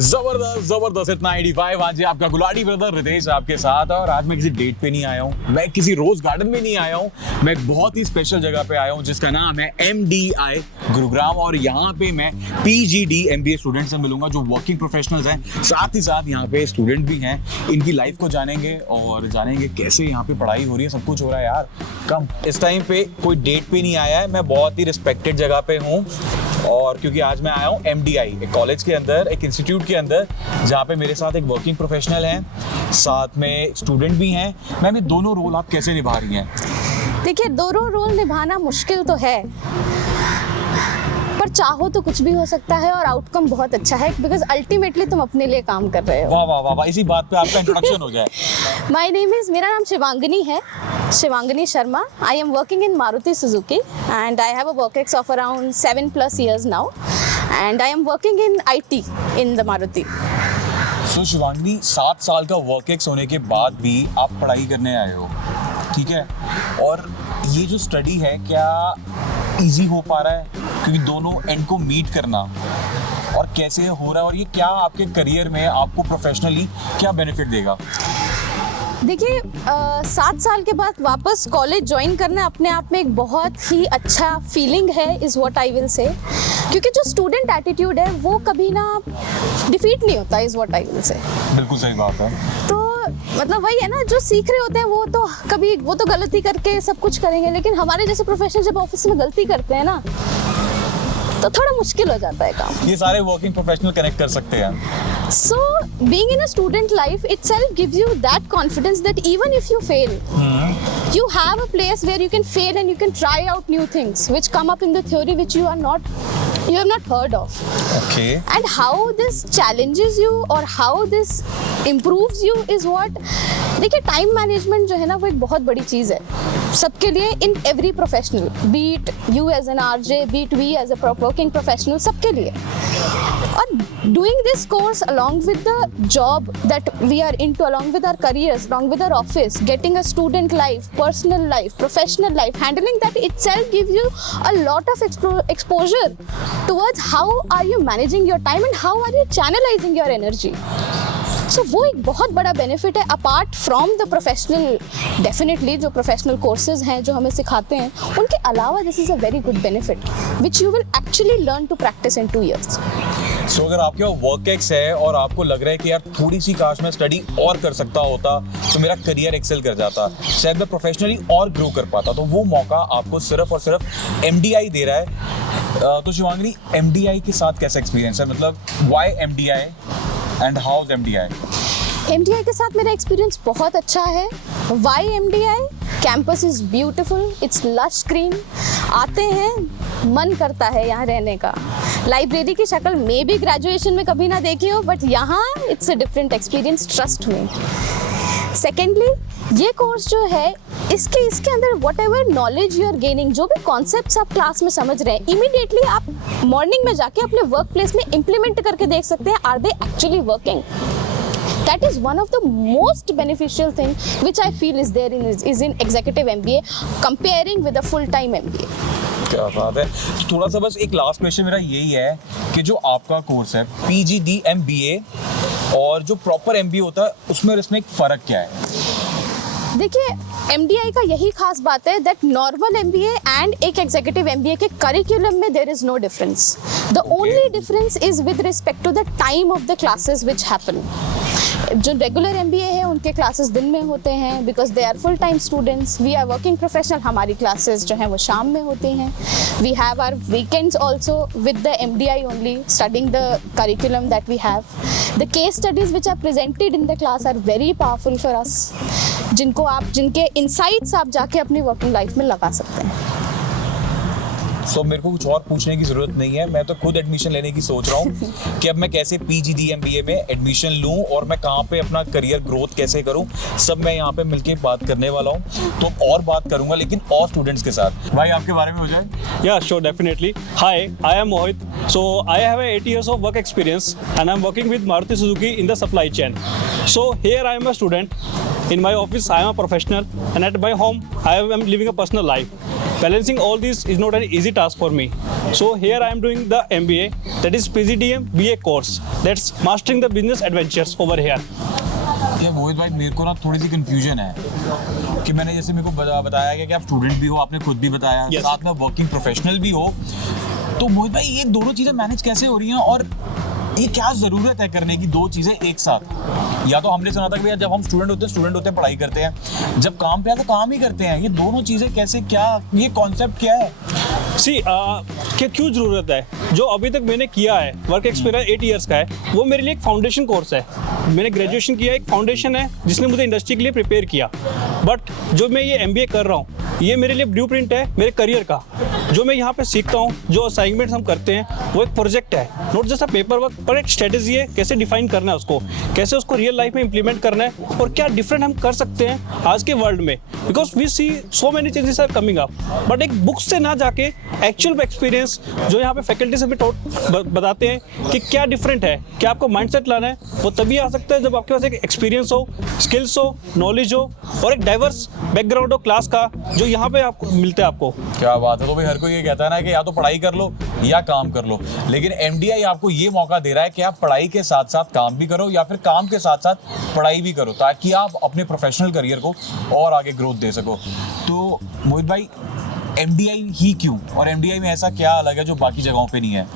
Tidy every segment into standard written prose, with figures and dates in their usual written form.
जबरदस्त इतना 85। आज आपका गुलाटी ब्रदर रितेश आपके साथ। और आज मैं किसी डेट पे नहीं आया हूँ, मैं किसी रोज गार्डन में नहीं आया हूँ, मैं एक बहुत ही स्पेशल जगह पे आया हूँ जिसका नाम है MDI गुरुग्राम। और यहाँ पे मैं PGD MBA स्टूडेंट से मिलूंगा जो वर्किंग प्रोफेशनल्स हैं, साथ ही साथ यहाँ पे स्टूडेंट भी हैं। इनकी लाइफ को जानेंगे और जानेंगे कैसे यहाँ पे पढ़ाई हो रही है, सब कुछ हो रहा है यार। कम इस टाइम पे कोई डेट पे नहीं आया है, मैं बहुत ही रिस्पेक्टेड जगह पे हूँ। और क्योंकि आज मैं आया हूँ MDI, एक कॉलेज के अंदर, एक इंस्टीट्यूट के अंदर, जहाँ पे मेरे साथ एक वर्किंग प्रोफेशनल है, साथ में स्टूडेंट भी हैं। मैम, ये दोनों रोल आप कैसे निभा रही हैं? देखिए, दोनों रोल निभाना मुश्किल तो है, पर चाहो तो कुछ भी हो सकता है और आउटकम बहुत अच्छा है, बिकॉज अल्टीमेटली तुम अपने लिए काम कर रहे हो। वाह वाह वाह वाह, इसी बात पे आपका इंट्रोडक्शन हो जाए। माय नेम इज, मेरा नाम शिवांगनी है, Shivangni Sharma. I am working in Maruti Suzuki and I have a work ex of around 7+ years now and I am working in IT in the Maruti. So Shivangni, 7 साल का वर्क एक्स होने के बाद भी आप पढ़ाई करने आए हो, ठीक है? और ये जो स्टडी है, क्या इजी हो पा रहा है? क्योंकि दोनों एंड को मीट करना, और कैसे हो रहा है, और ये क्या आपके करियर में आपको प्रोफेशनली क्या बेनिफिट देगा? देखिए, 7 साल के बाद वापस कॉलेज ज्वाइन करना अपने आप में एक बहुत ही अच्छा फीलिंग है, is what I will say. क्योंकि जो स्टूडेंट एटीट्यूड है वो कभी ना डिफीट नहीं होता, is what I will say. बिल्कुल सही बात है। तो मतलब वही है ना, जो सीख रहे होते हैं वो तो गलती करके सब कुछ करेंगे, लेकिन हमारे जैसे प्रोफेशनल जब ऑफिस में गलती करते हैं ना, तो थोड़ा मुश्किल हो जाता है काम। ये सारे वर्किंग प्रोफेशनल कनेक्ट कर सकते हैं। So, being in a student life itself gives you that confidence that even if you fail, you have a place where you can fail and you can try out new things which come up in the theory which you have not heard of. Okay. And how this challenges you or how this improves you is what, देखिए, time management जो है ना, वो एक बहुत बड़ी चीज़ है सबके लिए, in every professional, be it you as an RJ, be it we as a working professional, सबके लिए। और doing this course along with the job that we are into, along with our careers, along with our office, getting a student life, personal life, professional life, handling that itself gives you a lot of exposure towards how are you managing your time and how are you channelizing your energy. So वो एक बहुत बड़ा benefit है apart from the professional. Definitely जो professional courses हैं जो हमें सिखाते हैं, उनके अलावा this is a very good benefit which you will actually learn to practise in 2 years। So अगर आपके वर्क एक्स है और आपको लग रहा है कि यार थोड़ी सी काश मैं स्टडी और कर सकता होता तो मेरा करियर एक्सेल कर जाता, शायद मैं प्रोफेशनली और ग्रो कर पाता, तो वो मौका आपको सिर्फ और सिर्फ MDI दे रहा है। तो शिवांगनी, MDI के साथ कैसा एक्सपीरियंस है? मतलब why MDI and how is MDI? MDI के साथ मेरा एक्सपीरियंस बहुत अच्छा है। Why MDI? Campus is beautiful, it's lush green, आते हैं मन करता है यहाँ रहने का। लाइब्रेरी की शक्ल मे भी ग्रेजुएशन में कभी ना देखी हो, बट यहाँ it's a different experience, trust में। सेकेंडली, ये कोर्स जो है, इसके अंदर whatever knowledge you are gaining, जो भी कॉन्सेप्ट्स आप क्लास में समझ रहे हैं, इमीडिएटली आप मॉर्निंग में जाके अपने वर्क प्लेस में इम्प्लीमेंट करके देख सकते हैं, are they actually working. That is one of the most beneficial thing which I feel is there is in executive MBA comparing with a full-time MBA. क्या बात है। तो थोड़ा सा बस एक लास्ट क्वेश्चन मेरा यही है कि जो आपका कोर्स है PGD MBA और जो प्रॉपर MBA होता है, उसमें और इसमें एक फ़र्क क्या है? देखिए, MDI का यही खास बात है दैट नॉर्मल MBA एंड एक एग्जीक्यूटिव MBA के करिकुलम में there is no difference. The only difference is with respect to the time of the classes which happen. जो रेगुलर MBA है, उनके क्लासेस दिन में होते हैं because they are full time students. We are working professional, हमारी classes जो हैं वो शाम में होती हैं। We have our weekends also with the MDI only, studying the curriculum that we have. The case studies which are presented in the class are very powerful for us, जिनके insights आप जाके अपनी वर्किंग लाइफ में लगा सकते हैं। सो मेरे को कुछ और पूछने की ज़रूरत नहीं है, मैं तो खुद एडमिशन लेने की सोच रहा हूँ कि अब मैं कैसे PGD MBA में एडमिशन लूँ और मैं कहाँ पे अपना करियर ग्रोथ कैसे करूँ, सब मैं यहाँ पे मिलके बात करने वाला हूँ। तो और बात करूँगा लेकिन और स्टूडेंट्स के साथ। भाई, आपके बारे में हो जाए? Yeah, sure, definitely. Hi, I am Mohit. So I have 8 years of work experience and I'm working with Maruti Suzuki in the supply chain. So here I am a student. In my office I am a professional and at my home I am living a personal life. Balancing all these is not an easy task for me. So here I am doing the MBA, that is PGDM BA course. That's mastering the business adventures over here. ये मोहित भाई मेरे को ना थोड़ी सी confusion है कि मैंने जैसे मेरे को बताया गया कि आप स्टूडेंट भी हो, आपने खुद भी बताया, Yes. साथ में वर्किंग प्रोफेशनल भी हो, तो मोहित भाई ये दोनों चीज़ें मैनेज कैसे हो रही हैं और ये क्या ज़रूरत है करने की दो चीज़ें एक साथ? या तो हमने सुना था कि भैया जब हम स्टूडेंट होते हैं पढ़ाई करते हैं, जब काम पे आते तो काम ही करते हैं, ये दोनों चीज़ें कैसे, क्या ये कॉन्सेप्ट क्या है? क्या क्यों ज़रूरत है? जो अभी तक मैंने किया है, वर्क एक्सपीरियंस 8 इयर्स का है, वो मेरे लिए एक फाउंडेशन कोर्स है। मैंने ग्रेजुएशन किया, एक फाउंडेशन है जिसने मुझे इंडस्ट्री के लिए प्रिपेयर किया। बट जो मैं ये MBA कर रहा हूँ, ये मेरे लिए ब्लूप्रिंट है मेरे करियर का। जो मैं यहाँ पे सीखता हूँ, जो असाइनमेंट्स हम करते हैं, वो एक प्रोजेक्ट है, not just a paper work, पर एक स्ट्रेटेजी है, कैसे डिफाइन करना है उसको, कैसे उसको रियल लाइफ में इंप्लीमेंट करना है और क्या डिफरेंट हम कर सकते हैं आज के वर्ल्ड में। Because we see so many changes are coming up, but एक बुक से ना जाके एक्चुअल एक्सपीरियंस जो यहाँ पे फैकल्टीज हमें बताते हैं कि क्या डिफरेंट है, क्या आपको माइंडसेट लाना है, वो तभी आ सकता है जब आपके पास एक एक्सपीरियंस हो, स्किल्स हो, नॉलेज हो और एक डाइवर्स बैकग्राउंड हो क्लास का, जो यहाँ पे आपको मिलता है आपको। क्या बात है। तो भाई हर कोई ये कहता है ना कि या तो पढ़ाई कर लो या काम कर लो, लेकिन MDI आपको ये मौका दे रहा है कि आप पढ़ाई के साथ साथ काम भी करो या फिर काम के साथ साथ पढ़ाई भी करो, ताकि आप अपने प्रोफेशनल करियर को और आगे ग्रोथ दे सको। तो मोहित भाई MDI ही क्यों, और MDI में ऐसा क्या अलग है जो बाकी जगहों पे नहीं है?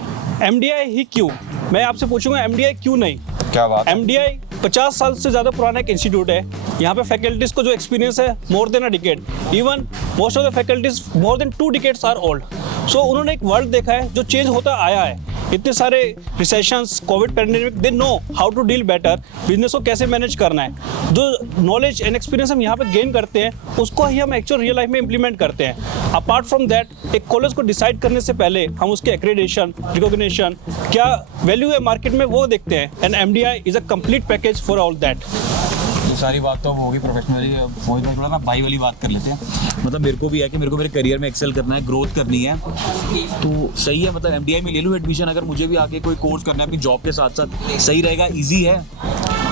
MDI ही क्यों, मैं आपसे पूछूंगा MDI क्यों नहीं? क्या बात है? MDI 50 साल से ज़्यादा पुराना एक इंस्टीट्यूट है। यहाँ पे फैकल्टीज को जो एक्सपीरियंस है more than a decade, even most of the faculties more than 2 decades are old. So उन्होंने एक वर्ल्ड देखा है जो चेंज होता आया है। इतने सारे recessions, covid pandemic, they know how to deal better, business को कैसे मैनेज करना है। जो नॉलेज एंड एक्सपीरियंस हम यहाँ पे गेन करते हैं, उसको ही हम एक्चुअल रियल लाइफ में इंप्लीमेंट करते हैं। अपार्ट फ्रॉम दैट, एक कॉलेज को डिसाइड करने से पहले हम उसके एक्रेडिटेशन, रिकॉग्निशन, क्या वैल्यू है मार्केट में, वो देखते हैं। And MDI is a complete package for all that. ये सारी बात तो अब होगी प्रोफेशनली। मोहित भाई थोड़ा ना भाई वाली बात कर लेते हैं। मतलब मेरे को भी है कि मेरे को मेरे करियर में एक्सेल करना है, ग्रोथ करनी है, तो सही है। मतलब MDI में ले लूँ एडमिशन, अगर मुझे भी आगे कोई कोर्स करना है अपनी जॉब के साथ साथ, सही रहेगा, ईजी है।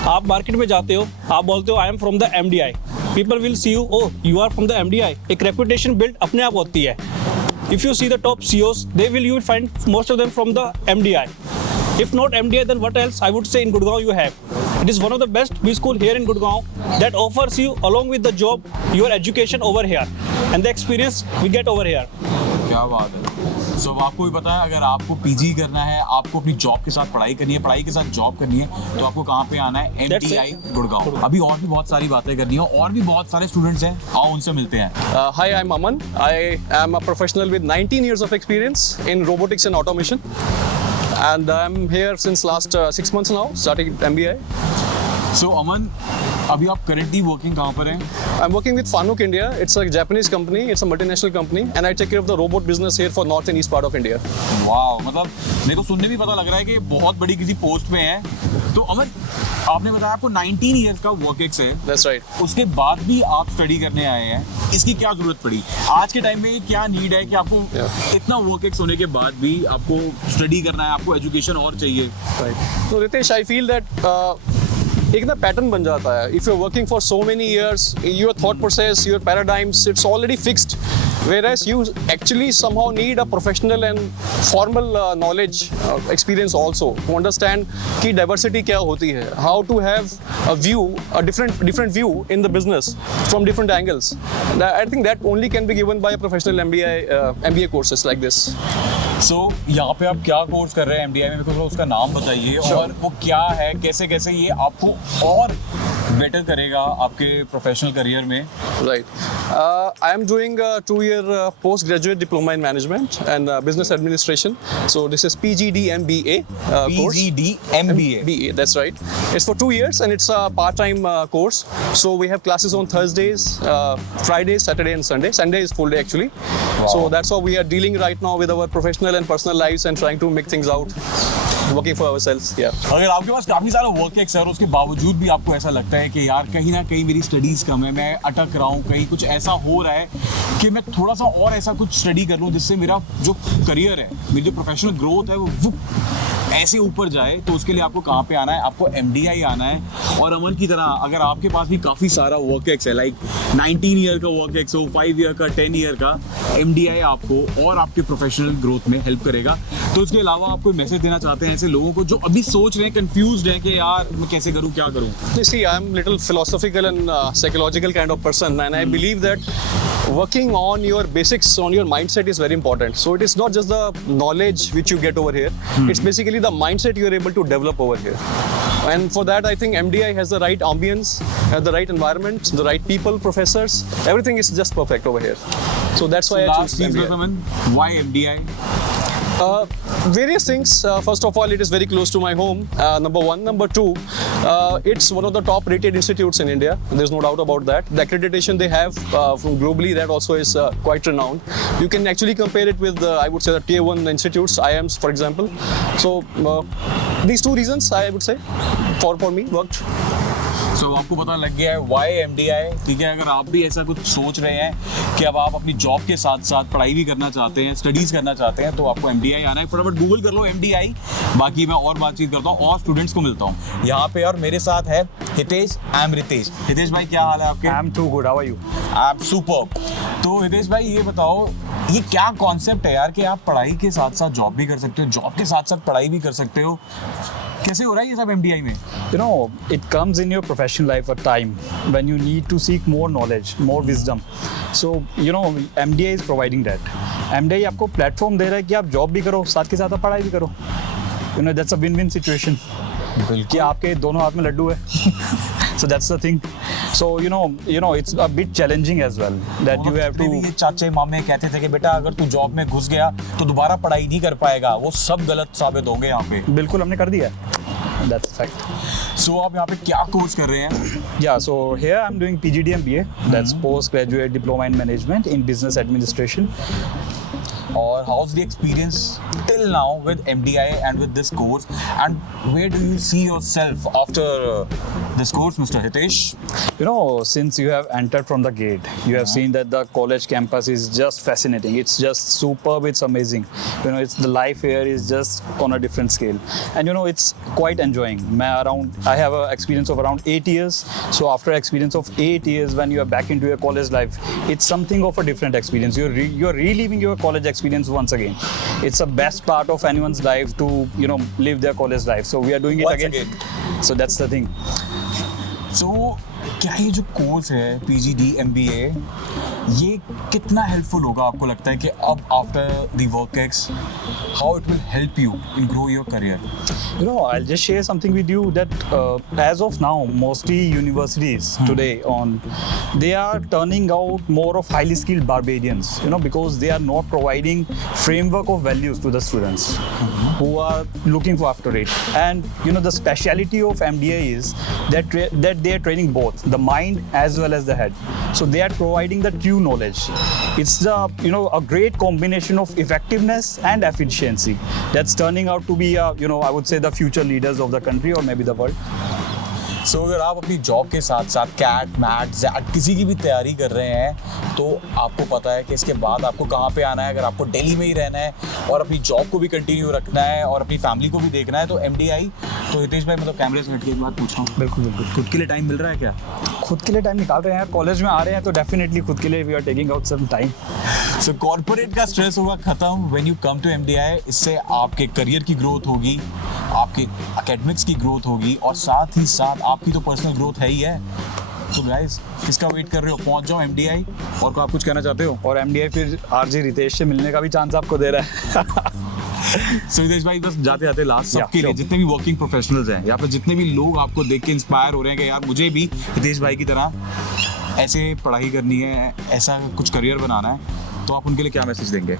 आप मार्केट में जाते हो, आप बोलते हो I am from the MDI, people will see you, oh you are from the MDI। एक रेपुटेशन बिल्ड अपने आप होती है। If you see the top CEOs, they will you will find most of them from the MDI. If not MDI, then what else? I would say in Gurgaon you have. It is one of the best B school here in Gurgaon that offers you, along with the job, your education over here and the experience we get over here. क्या बात है। सो आपको भी पता है, अगर आपको PG करना है, आपको अपनी जॉब के साथ पढ़ाई करनी है, पढ़ाई के साथ जॉब करनी है, तो आपको कहाँ पे आना है? MDI गुड़गांव। अभी और भी बहुत सारी बातें करनी है, और भी बहुत सारे स्टूडेंट्स हैं, आओ उनसे मिलते हैं। Hi, I'm Aman. I am a professional with 19 years of experience in robotics and automation. And I'm here since last 6 months now, starting MBA. सो अमन, अभी आप करेंटली वर्किंग कहाँ पर हैं? I'm working with Fanuc India. It's a Japanese company. It's a multinational company. And I take care of the robot business here for north and east part of India. Wow, मतलब मेरे को सुनने भी पता लग रहा है कि बहुत बड़ी किसी पोस्ट में है। तो अमन, आपने बताया आपको 19 ईयर्स का वर्क एक्स है। That's right. उसके बाद भी आप स्टडी करने आए हैं, इसकी क्या जरूरत पड़ी? आज के टाइम में क्या नीड है कि आपको इतना वर्क एक्स होने के बाद भी आपको स्टडी करना है, आपको एजुकेशन और चाहिए? Right. So Ritesh, I feel that एक ना पैटर्न बन जाता है. If you're working for so many years, your thought process, your paradigms, it's already fixed. Whereas you actually somehow need a professional and formal knowledge, experience also to understand कि diversity क्या होती है, how to have a view, a different view in the business from different angles. And I think that only can be given by a professional MBA courses like this. सो यहाँ पे आप क्या course कर रहे हैं MDI में? मेरे को थोड़ा उसका नाम बताइए और वो क्या है, कैसे कैसे ये आपको और बेटर करेगा आपके प्रोफेशनल करियर में? Right. I am doing a 2-year postgraduate diploma in management and business administration. So this is PGDMBA course. PGDMBA. BA, that's right. It's for 2 years and it's a part-time course. So we have classes on Thursdays, Fridays, Saturday and Sunday. Sunday is full day actually. Wow. So that's how we are dealing right now with our professional and personal lives and trying to make things out, working for ourselves. Yeah. अगर आपके पास काफ़ी सारा work ex है और उसके बावजूद भी आपको ऐसा लगता है कि यार कहीं ना कहीं मेरी स्टडीज़ कम है, मैं अटक रहा हूँ, कहीं कुछ ऐसा हो रहा है कि मैं थोड़ा सा और ऐसा कुछ स्टडी कर लूँ जिससे मेरा जो करियर है, मेरी जो प्रोफेशनल ग्रोथ है वो ऐसे ऊपर जाए, तो उसके लिए आपको कहाँ पे आना है? आपको MDI आना है। और अमन की तरह अगर आपके पास भी काफ़ी सारा वर्क एक्स है, लाइक 19 ईयर का वर्क एक्स हो, 5 ईयर का, 10 ईयर का, MDI आपको और आपके प्रोफेशनल ग्रोथ में हेल्प करेगा। तो इसके अलावा आप कोई मैसेज देना चाहते हैं ऐसे लोगों को जो अभी सोच रहे हैं, कंफ्यूज्ड हैं कि यार मैं कैसे करूँ, क्या करूँ? You see, I'm little philosophical and psychological kind of person, and I believe that working on your basics, on your mindset is very important. So it is not just the knowledge which you get over here, it's basically the mindset you're able to develop over here. And for that, I think MDI has the right ambience, has the right environment, the right people, professors, everything is just perfect over here. So that's why I choose MDI. Aman, why MDI? Various things. First of all, it is very close to my home. Number one. Number two, it's one of the top rated institutes in India. There's no doubt about that. The accreditation they have from globally, that also is quite renowned. You can actually compare it with, I would say, the tier 1 institutes, IIMs, for example. So these two reasons, I would say, for me worked. So आपको पता लग गया है why MDI, ठीक है? अगर आप भी ऐसा कुछ सोच रहे हैं कि अब आप अपनी जॉब के साथ साथ पढ़ाई भी करना चाहते हैं, स्टडीज़ करना चाहते हैं, तो आपको MDI आना है। फटाफट गूगल कर लो MDI। बाकी मैं और बातचीत करता हूँ और स्टूडेंट्स को मिलता हूँ यहाँ पे। और मेरे साथ है हितेश, आई एम रितेश। हितेश भाई क्या हाल है आपके? I'm too good. How are you? I am superb. तो हितेश भाई ये बताओ, ये क्या कॉन्सेप्ट है यार कि आप पढ़ाई के साथ साथ जॉब भी कर सकते हो, जॉब के साथ साथ पढ़ाई भी कर सकते हो? कैसे हो रहा है ये सब MDI में? You know, it comes in your professional life a time when you need to seek more knowledge, more wisdom. So, you know, MDI is providing that. MDI आपको प्लेटफॉर्म दे रहा है कि आप जॉब भी करो, साथ के साथ आप पढ़ाई भी करो. You know, that's a win-win situation. कि आपके दोनों हाथ में लड्डू है. So that's the thing. So you know, it's a bit challenging as well that you have to. ये चाचे मामे कहते थे कि बेटा अगर तू जॉब में घुस गया तो दोबारा पढ़ाई नहीं कर पाएगा, वो सब गलत साबित होंगे यहाँ पे। बिल्कुल हमने कर दिया. That's a fact. So आप यहाँ पे क्या कोर्स कर रहे हैं? Yeah, so here I'm doing PGD MBA. That's postgraduate diploma in management in business administration. और how's the experience till now with MDI and with this course, and where do you see yourself after this course, Mr. Hitesh? You know, since you have entered from the gate, you have seen that the college campus is just fascinating. It's just superb. It's amazing. You know, the life here is just on a different scale, and you know, it's quite enjoying. I have an experience of around 8 years. So after experience of 8 years, when you are back into your college life, it's something of a different experience. You're reliving your college experience once again. It's the best part of anyone's life to, you know, live their college life. So we are doing it Once again. So that's the thing. So क्या ये जो course है PGD MBA, ये कितना helpful होगा आपको लगता है कि अब after the work ex, how it will help you in grow your career? You know, I'll just share something with you that as of now, mostly universities today they are turning out more of highly skilled barbarians, you know, because they are not providing framework of values to the students who are looking for after it. And, you know, the speciality of MDI is that they are training both the mind as well as the head. So they are providing the true knowledge. It's a great combination of effectiveness and efficiency that's turning out to be, I would say, the future leaders of the country or maybe the world. So अगर आप अपनी job के साथ साथ cat, mat, jet किसी की भी तैयारी कर रहे हैं तो आपको पता है कि इसके बाद आपको कहाँ पे आना है। अगर आपको दिल्ली में ही रहना है और अपनी जॉब को भी कंटिन्यू रखना है और अपनी फैमिली को भी देखना है तो MDI। तो हितेश भाई, मतलब कैमरे से हट के एक बात पूछ रहा हूँ, बिल्कुल खुद के लिए टाइम मिल रहा है क्या? खुद के लिए टाइम निकाल रहे हैं, कॉलेज में आ रहे हैं तो डेफिनेटली खुद के लिए we are taking out some time. So corporate का स्ट्रेस होगा खत्म when you come to MDI. इससे आपके करियर की ग्रोथ होगी, आपके एकेडमिक्स की ग्रोथ होगी और साथ ही साथ आपकी तो पर्सनल ग्रोथ है ही है. तो गाइस, किसका वेट कर रहे हो? पहुंच जाओ MDI. और को आप कुछ कहना चाहते हो? और MDI फिर RJ रितेश से मिलने का भी चांस आपको दे रहा है. सो हितेश भाई, बस जाते जाते लास्ट Yeah, सबके लिए sure. जितने भी वर्किंग प्रोफेशनल्स हैं या फिर जितने भी लोग आपको देख के इंस्पायर हो रहे हैं कि यार मुझे भी हितेश भाई की तरह ऐसे पढ़ाई करनी है, ऐसा कुछ करियर बनाना है, तो आप उनके लिए क्या मैसेज देंगे?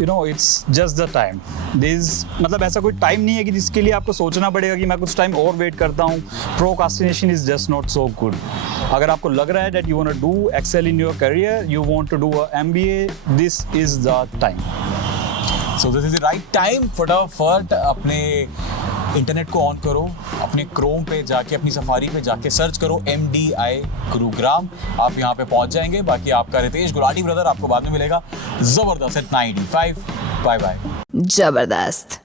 You know, it's just the time. मतलब ऐसा कोई टाइम नहीं है कि जिसके लिए आपको सोचना पड़ेगा कि मैं कुछ टाइम और वेट करता हूँ. Procrastination is just not so good. अगर आपको लग रहा है that you want to do excel in your career, you want to do a MBA, this is the time. So this is the right time. फटाफट अपने internet को on करो, अपने क्रोम पे जाके, अपनी सफारी पे जाके सर्च करो MDI गुरुग्राम. आप यहाँ पे पहुँच जाएंगे. बाकी आपका रितेश गुलाटी ब्रदर आपको बाद में मिलेगा. जबरदस्त at 9:85. Bye bye. जबरदस्त.